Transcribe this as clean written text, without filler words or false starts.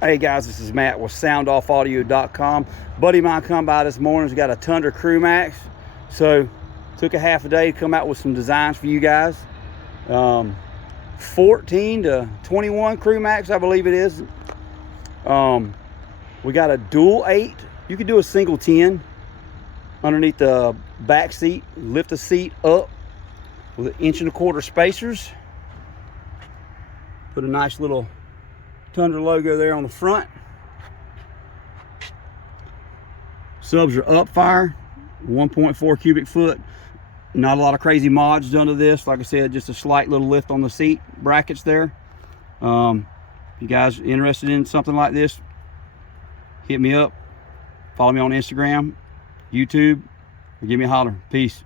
Hey guys, this is Matt with SoundOffAudio.com. Buddy of mine come by this morning. He's got a Tundra Crew Max, so took a half a day to come out with some designs for you guys. 14 to 21 Crew Max, I believe it is. We got a dual 8. You could do a single 10 underneath the back seat. Lift the seat up with 1.25 inch spacers. Put a nice little Tundra logo there on the front. Subs are up fire, 1.4 cubic foot. Not a lot of crazy mods done to this. Like I said, just a slight little lift on the seat brackets there. If you guys are interested in something like this, hit me up. Follow me on Instagram, YouTube, or give me a holler. Peace.